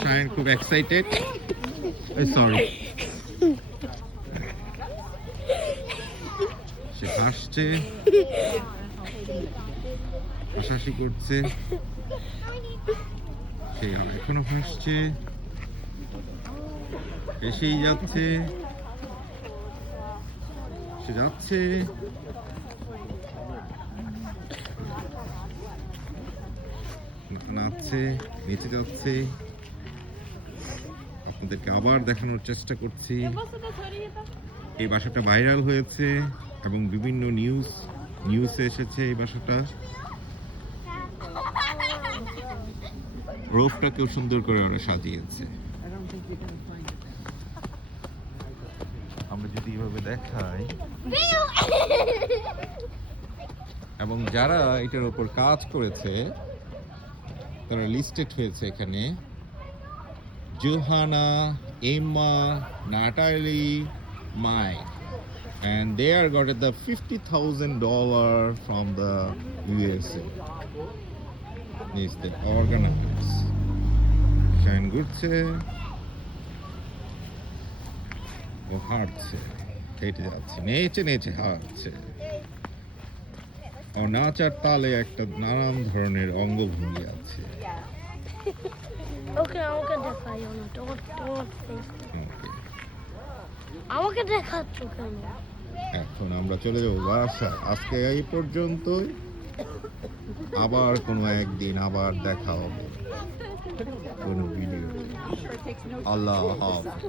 Shine খুব excited. Sorry, সে হাসছে, হাসাহাসি করছে, সে এখনো হাসছে, এসেই যাচ্ছে, সে যাচ্ছে, নাচছে, নিচে যাচ্ছে। আপনাদেরকে আবার দেখানোর চেষ্টা করছি। এই বাসাটা ভাইরাল হয়েছে এবং বিভিন্ন নিউজে এসেছে এই বাসাটা। রোফটাকেও সুন্দর করে ওরা সাজিয়েছে। আমরা যদি এভাবে দেখাই, এবং যারা এটার উপর কাজ করেছে তারা লিস্টেড হয়েছে এখানে: Johanna, Emma, Natalie, Mike, and they are got the $50,000 from the USA. Is the organizers. Shine ঘুরছে, ও হাঁটছে, হেঁটে যাচ্ছে, নেচে নেচে হাঁটছে। ও নাচার তালে একটা নানান ধরনের অঙ্গভঙ্গি আছে। ওকে আমাকে দেখাই না, আমাকে দেখাচ্ছ কেন? এখন আমরা চলে যাবো বাসায়। আজকে এই পর্যন্তই, আবার কোনো একদিন আবার দেখা হবে কোনো ভিডিও। আল্লাহ হাফেজ।